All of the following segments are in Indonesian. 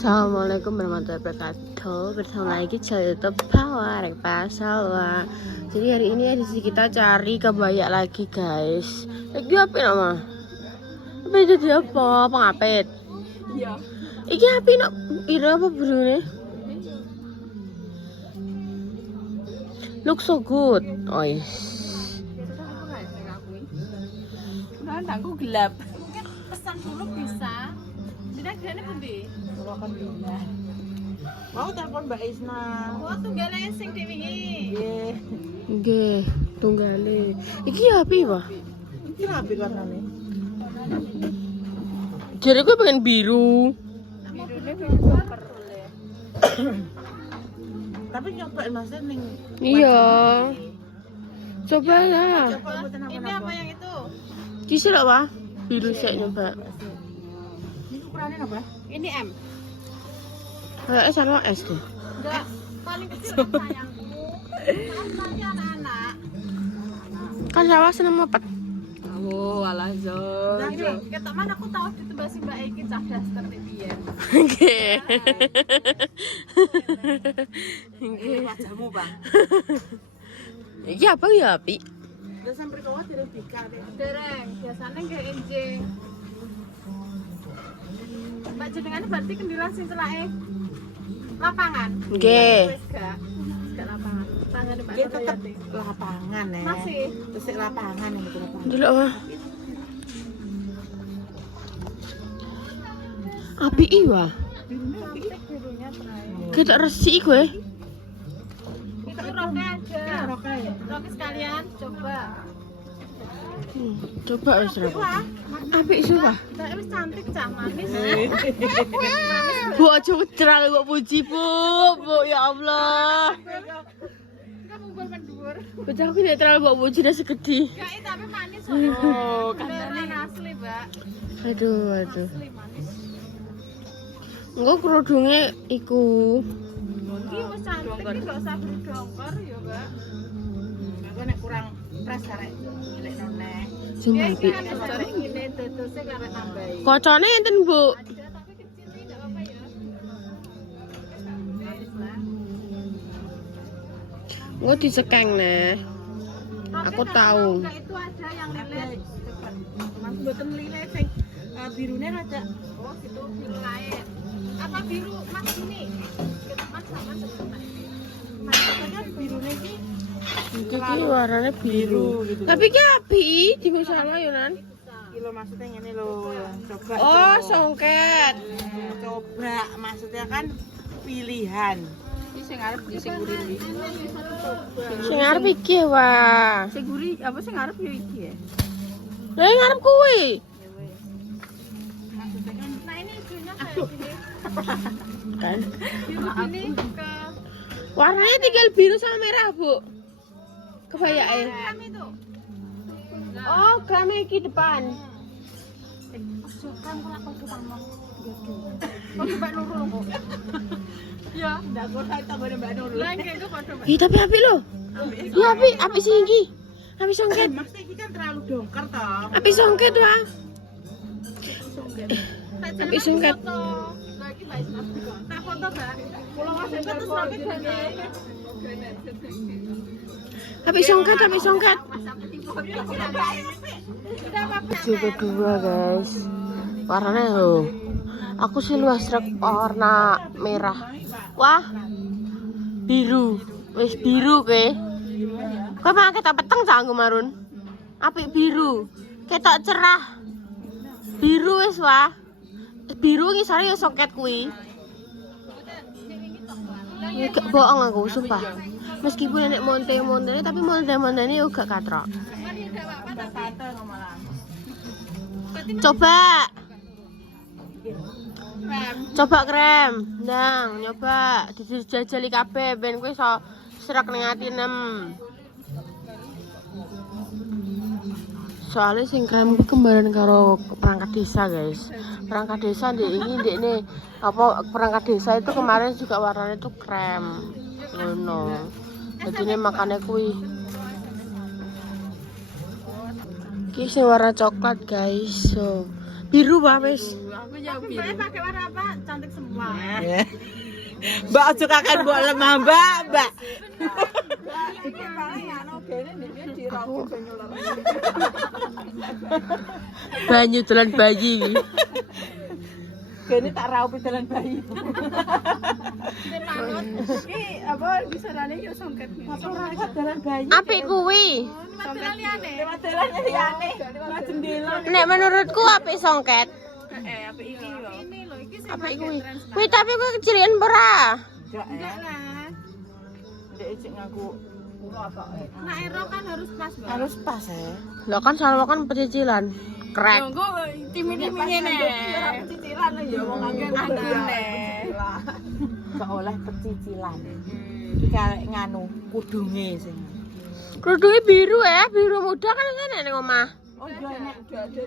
Assalamualaikum warahmatullahi wabarakatuh. Bersama lagi channel YouTube Power Pasalwa. Jadi hari ini edisi kita cari kebaya lagi guys. Lagi apa nama? Apa itu dia apa? Pengapit? Iya. Iki api nak ira apa burune? Look so good. Oh yes. Nah, aku gelap. Mungkin pesan dulu bisa. Tidak kira pundi. Alhamdulillah. Mau telepon Mbak Isna. Oh, tunggale sing diwingi. Nggih. Nggih, tunggale. Iki api apa? Iki rapi warnane. Jadi gue pengen biru. Birune super. Tapi nyobain Mas ning. Iya. Coba lah. Ini apa yang itu? Kisah lah, Pak. Biru saya nyoba. Ini ukurannya apa? Ini M. Kayaknya salah S deh. Enggak, paling kecil sayangku. Nanti anak-anak. Kan sawah seneng mepet. Oh, alah Zon. Ketok mana aku tahu ditebasi Mbak Iki cerdas tertib piye. Oke. Ini wajahmu, Bang. Iki apa ya, Api? Udah sampai kawat tidak bika deh. Dereng, biasanya nggak enjing. Mbak jenengan berarti kendilan sing celake lapangan. Nggih. Wis gak lapangan. Tangane Mbak tetep lapangan ya. Masih. Terus lapangan yang betul lapangan. Delok apa? Api iwa. Birunya terakhir. Ketok resik gue. Itu roke aja. Roke ya. Roke sekalian coba. Coba wis ra. Apik sumpah. Mbak wis cantik cah manis. Bu aja terlalu kok puji, Bu. Bu ya Allah. Kamu buat mendur. Bocah aku nek terlalu kok puji dah segede. Enggak, tapi manis. Oh, kandane asli, Mbak. Aduh. Asli manis. Engko kerudunge iku. Iki wis cantik, iki enggak usah berdongkor ya, Mbak. Aku nek kurang pres arek nyilek none. Sing apik. Cara ngene dodose karek nambahi. Kocone enten, Bu. Ada tapi kecil nih enggak apa-apa ya. Manis lah. Engko disekeng nah. Aku tahu. Enggak itu ada yang lele. Cepet. Mas mboten lele sing birune rada. Oh, gitu biru lain. Apa biru Mas ini? Mas sama sebenarnya. Mas katanya birune iki Iki warnanya biru. Tapi ki api, digo salah yo nan. kilo maksudnya ngene lho, coba. Oh, songket. Coba maksudnya kan pilihan. Iki sing arep di sing gurih. Sing arep iki wah. Sing gurih apa sing arep yo iki ya? Lah yang arep kuwi. Maksudnya kan nah ini ibunya kayak gini. Kan. Biru ini ke Warnanya tinggal biru sama merah, Bu. Kebayake. krem itu. Oh, kremnya iki depan. Kan kalau aku utama. Kok Mbak Nurul kok? Ya, ndak kok tak tambah Mbak Nurul. Lah iki itu padha Mbak. Ih, tapi api loh. Iya, api sing iki. Api songket. Mas iki kan terlalu dongker toh. Api songket, Wah. Tapi sungket. Lagi Mbak Isna. Tak foto, Mbak. Pulau Mas itu terus lagi gane. Api songket. Baju kedua, guys. Warnanya loh. Aku sih luas truk warna merah. Wah. Biru. Wis biru ke. Kowe mah ketok peteng canggu marun. Apik biru. Ketok cerah. Biru wis wah. Biru ngisore ya songket kuwi. Gak bohong aku, sumpah. Meskipun nenek monte-montene tapi monte-montene yo gak katrok. Coba krem. Nang, nyoba dijajali kabeh ben kowe iso srek ning ati nem. Soalnya sing krem iki kembaran karo perangkat desa, guys. Perangkat desa ini apa perangkat desa itu kemarin juga warnanya tuh krem. Ngono. Jadi makannya kuwi. Iki sing warna coklat, guys. So, Biru Pak wis. Aku jauh biru. Pakai warna apa? Cantik semua. Mbak aja kakek mbok lemah, Mbak. Iki paling anu gene iki dirokok nyuler. Banyu dolan bayi. Gene tak raupi dalan bayi. Iki apa disarane yo songket. Apa dalan bayi? Apik kuwi. Songket liyane. Lewat dalan liyane. Lewat jendela. Nek menurutku apik songket. Apa iki yo? Ini lho iki sing Apik kuwi. Kuwi tapi kuwi kecilian ora. enggak lah. Ndek cek ngaku Nah, ero kan harus pas, Bang. harus pas ya. Lah kan salwa kan pecicilan. Keren. Engko timi-timi ngene. Cicilan ya wong anggen anggene. Seolah pecicilan. Iki karek nganu kudunge sing. Kerudungnya biru ya, biru muda kan kan ning omah. Oh iya nek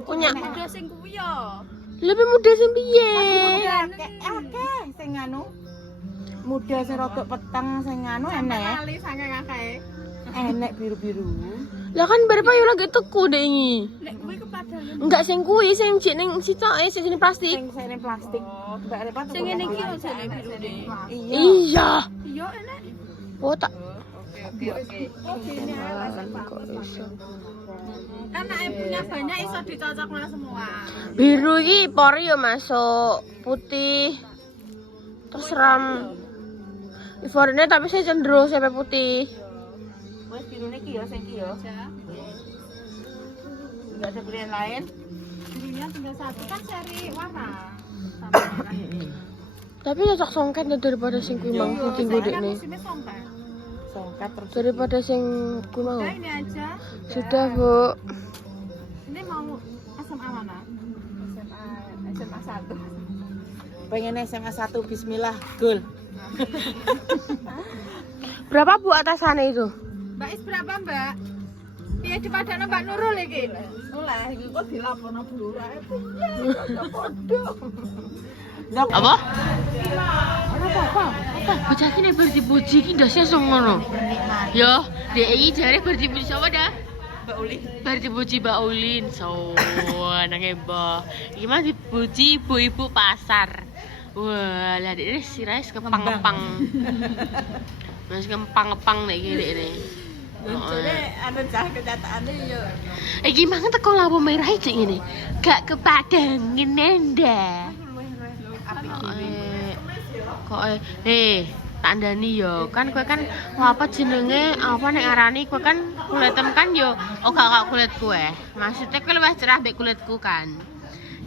Punya Udah sing kuwi yo. lebih muda sing piye? akeh sing nganu. Muda sing rodok peteng sing nganu enek. Lali saking akeh. Enek biru-biru. Lah kan berapa yo lagi tuku deh ini. Nek kuwi kepadanya. Enggak sing kuwi sing cik ning sitoke sing sini plastik. Sing sene plastik. Mbak Repa tuku. Sing ngene iki lho jane biru deh. Iya. Iya. Iya enak. Oh tak. Oh gini Kok iso. kan nek punya banyak iso dicocokno semua. Biru iki pori yo masuk, putih. Terus ram. Ivorine tapi saya cenderung sampai putih. Wes birune iki ya sing iki ya. Enggak ada pilihan lain. Birunya tinggal satu kan cari warna. Tapi cocok songket daripada sing kuwi mang putih gede nih. Musimnya songket. Songkat terus Daripada sing kuwi mau. Udah ini aja. Sudah, Bu. Ini mau SMA mana? SMA 1. pengen SMA 1 bismillah gol. Berapa Bu atasannya itu? Mbak Is berapa, Mbak? Iya dipadana Mbak Nurul iki. Oleh iki kok dilaporno blurae. Apa? Apa? Bocah iki nek berdipuji iki ndase ngono. Yo, dek iki jare berdipuji sapa dah? Mbak Uli. Berdipuji Mbak Ulin. So, nang Mbah. Iki mah dipuji ibu-ibu pasar. Wah, lah dek iki sirahe kepang-kepang. Mas kempang-kempang nek iki dek ini. Jadi ada cah kenyataannya yo. Iki mang teko lawo merah iki ngene. Gak kepadangen nenda. Tandani yo kan kowe kan apa jenenge apa nek arani kowe kan kulitem kan yo gak kulit kowe. Maksudnya kowe luwih cerah mbek kulitku kan.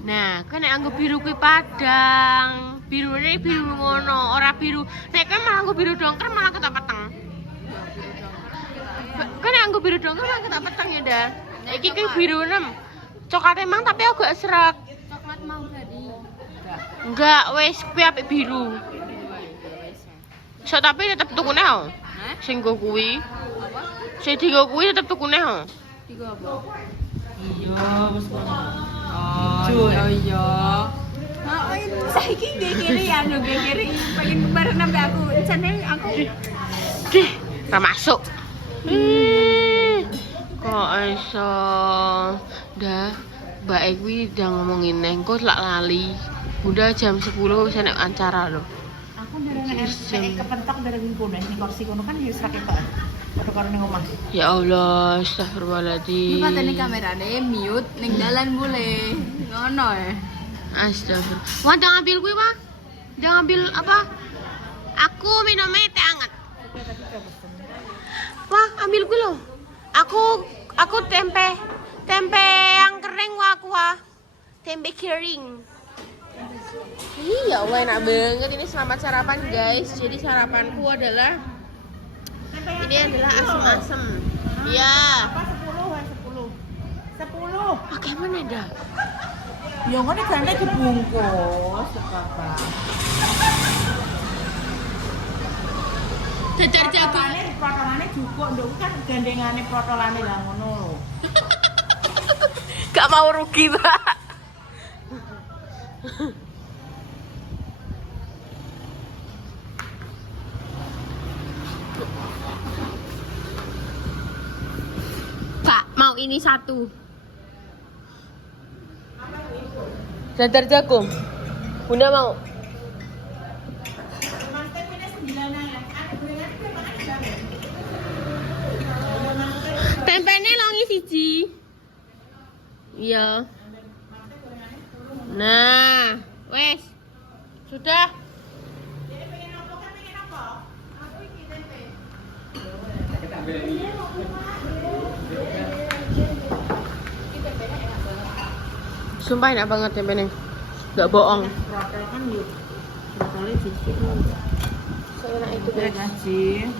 Nah, kowe nek anggo biru kuwi padang. Birune biru ngono, ora biru. Nek kowe malah anggo biru dongker malah ketok peteng. Kowe nek anggo biru dongker malah ketok peteng ya, Dah. Iki kuwi biru nem. Coklat emang tapi agak serak. Coklat mau tadi. Enggak, wes kuwi apik biru. So tapi tetep tukune ho. Sing go kuwi. Sing digo kuwi tetep tukune ho. Tiga apa? Iya, wis kono. Oh iya. Oh ini saiki kiri anu kiri pengen bareng sampe aku. Jane aku Dih, ra masuk. Kok iso? Dah, Mbak Ekwi udah ngomongin neng kok lak lali. Udah jam 10 wis nek acara lho. Aku ndarane kepentok dari kono ning kursi kono kan wis ra ketok. Padha karo ning omah. Ya Allah, astagfirullahaladzim. pateni kamerane mute ning dalan boleh. Ngono ya. Astagfirullah. Wah, jangan ambil gue, Pak. Jangan ambil apa? Aku minumnya teh hangat. Wah, ambil gue loh. Aku tempe yang kering wah. Tempe kering. Iya, wah enak banget ini. Selamat sarapan, guys. Jadi sarapanku adalah asem-asem. Iya. Apa 10? 10. Pakai mana dah? Ya ngono jane dibungkus apa. Jajar jagung. Protolane cukup nduk kan gandengane protolane lah ngono lho. Gak mau rugi, Pak. Pak, mau ini satu. Dadar jagung. Bunda mau? Tempene longi siji. Iya. Nah, wes. Sudah. Sumpah enak banget tempene. Gak bohong. Rotel kan yuk. Rotelnya dikit. Seenak itu Udah guys. kasih.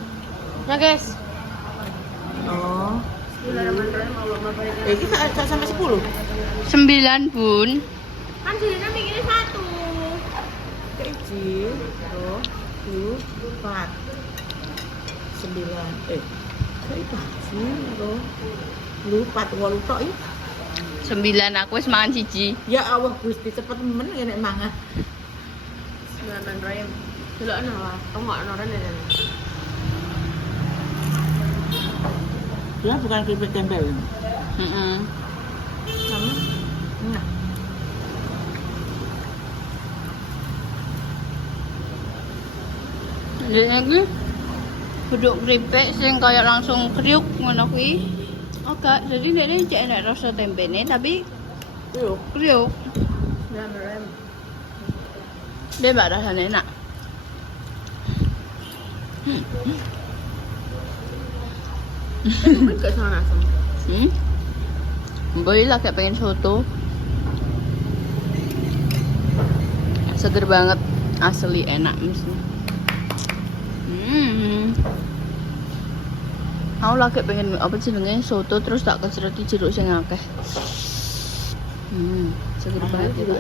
Nah guys. Oh. Bismillahirrahmanirrahim. Allahumma barik lana. Kita sampai 10. 9 bun. Kan jadinya mikirnya 1. Keji, roh, lu, 4, 9. Itu sih, roh, lu 4 walu tok ya. 9 aku wis mangan siji. Ya Allah Gusti cepet men ya nek mangan. Bismillahirrahmanirrahim. Delok ana wae. Tengok ana rene. Dia bukan keripik tempe. Heeh. Sama. Nah. Dene iki beduk keripik sing kaya langsung kriuk ngono kuwi. Oke, jadi dene cek enak rasa tempene tapi Yuk. kriuk. Bismillahirrahmanirrahim. Dia mbak rasanya enak. Gak sama asam. Boleh lah kayak pengen soto. Seger banget, asli enak mesti. Aku lah kayak pengen apa sih jenenge soto terus tak kesereti jeruk sing akeh. Seger banget itu.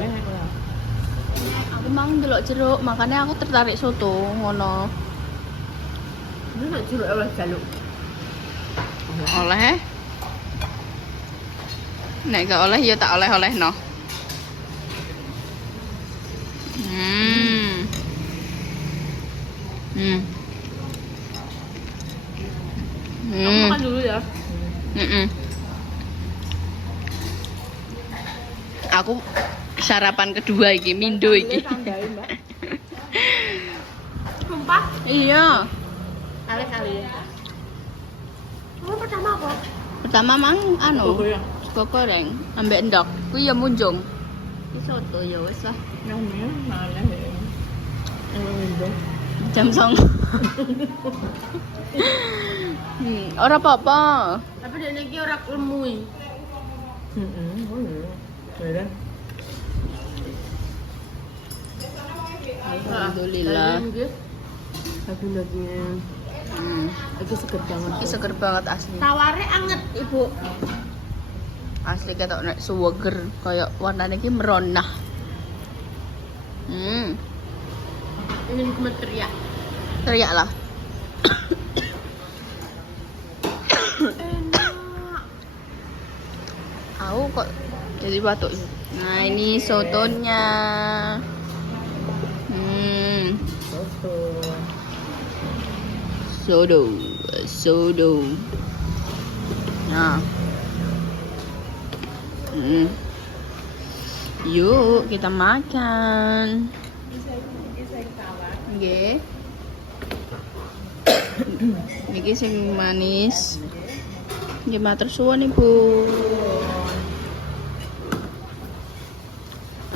Aku mang delok jeruk, makanya aku tertarik soto ngono. Ini nak jeruk oleh jaluk. Oleh. Nek gak oleh ya tak oleh-oleh no. Kamu makan dulu ya. Aku sarapan kedua iki, mindo iki. Sumpah. Iya. Kali-kali ya. Kamu pertama apa? Pertama mang anu, Goreng. sego goreng ambek endok. Kuwi ya munjung. Iki soto ya wis lah. Namanya mana ya? Emang Jam 09.00. Ora apa-apa. Tapi dia lagi orang lemui. Ya. Alhamdulillah. Daging-dagingnya. Itu seger banget. Ini seger banget asli. Tawarnya anget, Ibu. Asli ketok nek suweger kayak warnane iki meronah. Ingin gemeteriak. Teriak lah. Enak. Aku kok jadi batuk. Nah, ini sotonya. Sodo. Nah. Yuk, kita makan. Nggih. Iki sing manis. Nggih matur suwun Ibu.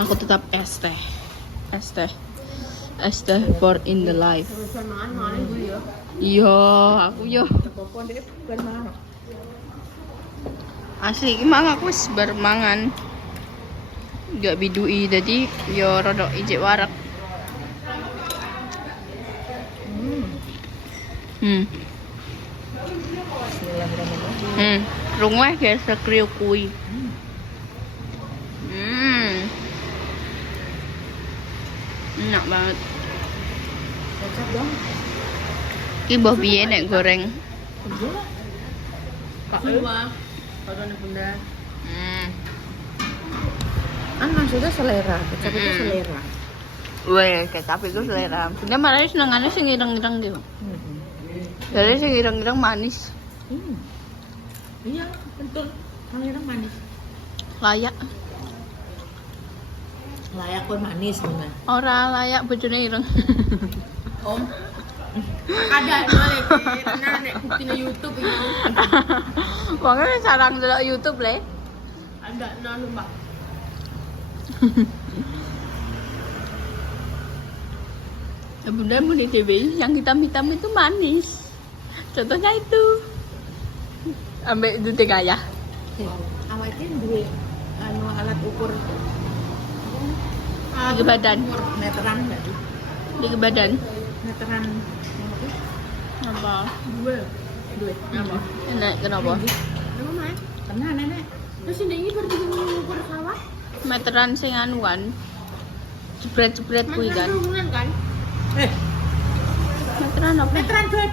Aku tetap es teh. Es teh for in the life. Terusan mangan Ibu ya. Iya, aku yo. Popon deh bukan mana. Asli iki mang aku wis bar mangan. Gak bidui dadi yo rodok ijek warak. Rungweh guys, kriuk kuwi. Enak banget. Kecap dong. Iki mbah piye nek goreng? Pak Semua. Fotonya Bunda. Kan maksudnya selera, kecap itu selera. Weh, kecap itu selera. Bunda malah senengane sing ireng-ireng gitu. Dari sing ireng-ireng manis. Iya, betul. Selera manis. Layak. Layak pun manis bener. Ora layak bojone ireng. Om. Ada boleh karena nek buktinya YouTube ini. Wong sarang delok YouTube le. Ada nanu Mbak. Ya bunda muni dewe yang hitam-hitam itu manis. Contohnya itu. Ambek dute kaya. Awak iki duwe anu alat ukur Di badan. meteran enggak sih? Di badan. Meteran Apa? Dua. duwe. Apa? Enak kenapa? Emang Mas? Pernah nenek. Terus ini pergi ngukur sawah. Meteran sing anuan. Jebret-jebret kuwi Meteran kan. hubungan kan? Meteran apa? Meteran dua.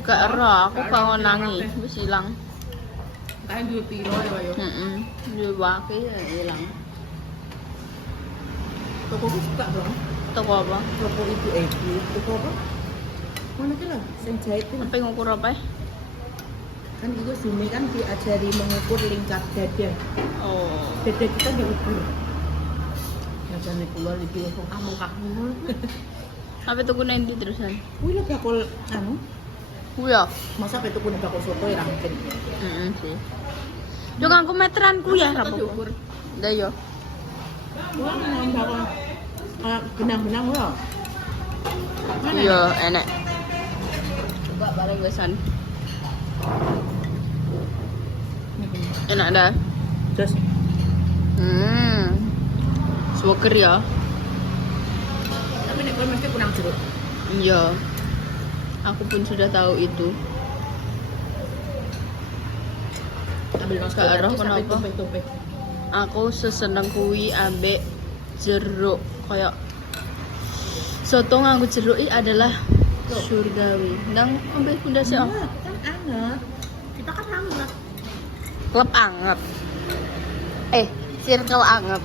Gak ero, aku gak ngonangi, wis ilang. Kayak dua piro ya yo. Heeh. Duwe wae ya ilang. Toko ku suka dong. Toko apa? Toko ibu toko apa? Mana ki lah sing jahit itu. Apa ngukur apa? Kan itu Zumi kan diajari mengukur lingkar dada. Oh. Dada kita diukur. Dadane kula iki wong Kamu. Apa tuku nanti terusan? kuwi lho bakul anu, Kuwi ya. masa pe tuku nek bakul soto ya ra mungkin. Heeh sih. Yo nganggo meteran ku ya apa? diukur. Ndak yo. Wah, nang bakul benang-benang lho. Mana? Yo enak. Coba bareng wesan. Enak dah. Terus Smoker ya. tapi nek kowe mesti kurang jeruk. Iya. Aku pun sudah tahu itu. Ambil mas Gak arah kenapa? tumpeh-tumpeh. Aku seseneng kuwi ambek jeruk kayak soto nganggo jeruk iki adalah surgawi. Nang ambek bunda sih. Kan anget. Kita kan hangat. Klub anget. Circle anget.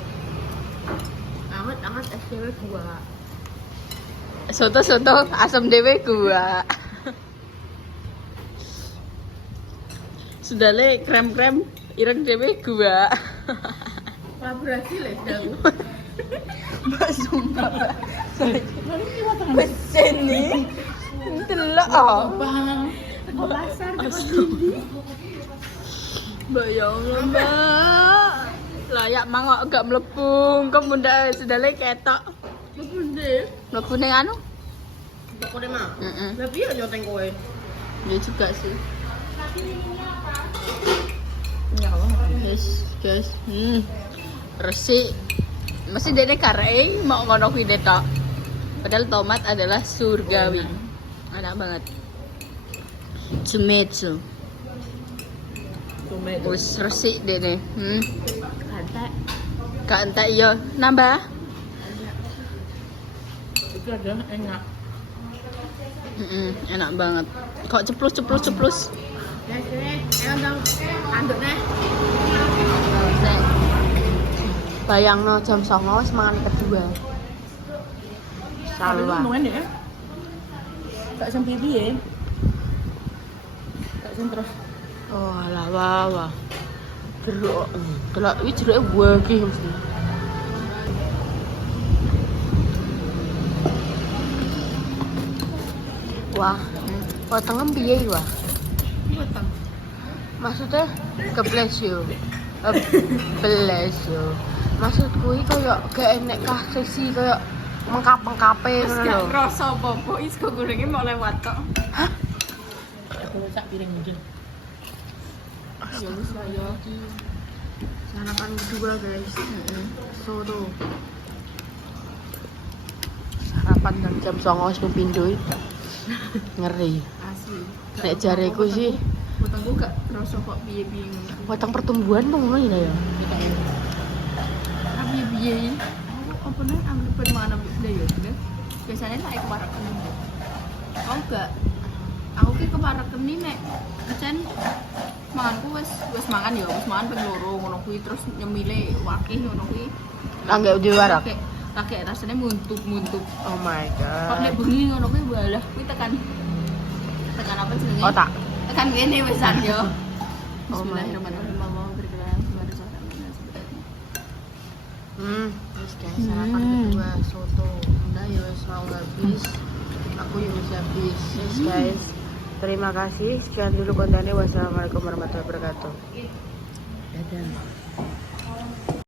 Hangat SCW 2. Soto asam dewe gua. Sudah le krem ireng dewe gua. Kolaborasi lah dagu. Mbak sumpah. Lalu iki watangan Mesin nih. Delok ah. bang. Teko pasar teko sini. Mbak ya Allah, Mbak. Layak mangok gak mlebung, kok bunda sudah le ketok. Bener. Mlebu ning anu? Teko deh mah. Heeh. Lah piye nyoteng kowe? Ya juga sih. Ya Allah. Guys. Resik. Mesti dene karek mau ngono kuwi tok. Padahal tomat adalah surgawi. Enak banget. Tomato. Tomato. Wis resik dene. Kantek. Gak entek ya nambah. Itu adalah enak. Enak banget. Kok ceplus. Ya sini, dong. Tanduk nih. Bayangno jam 09.00 wis mangan kedua. Tapi Salwa. ngomongin ya. Tak sampai piye. Tak terus. Oh, alah wah. Jeruk. Delok iki jeruke wagih mesti. Wah, potongem piye iki, Wah? Potong. Maksudnya kebles yo. Beles yo. Maksudku iki koyo gak enek kah sesi koyo mengkap-mengkape Terus ngono gak lho. ngerasa apa-apa, is kok gorengnya mau lewat tok. Aku sak piring mungkin. Ya wis ayo. Sarapan kedua, guys. Soto. Sarapan jam 09.00 wis pindho iki. Ngeri. Asli. Nek jareku sih Potongku gak ngerasa kok piye-piye ngono. potong pertumbuhan mau ngono ya ya. Tapi piye apa nih ambil permangan ambil ya bener. Biasanya tak keparak kening. Oh enggak. Aku ki keparak kening nek encen manganku wis mangan ya, wis mangan ping loro ngono kuwi terus nyemile wakih ngono kuwi. Langgek diwarak. Kakek rasanya muntuk. Oh my Kok nek god. bengi ngono kuwi walah kuwi tekan apa jenenge? Otak. Tekan ngene wisan yo. Oh my Bismillahirrahmanirrahim. Allahumma berkenan kepada seorang Terus guys, sarapan kedua soto. Udah ya wes mau habis. Aku ya wes habis. Yes guys. Terima kasih. Sekian dulu kontennya. Wassalamualaikum warahmatullahi wabarakatuh. Dadah.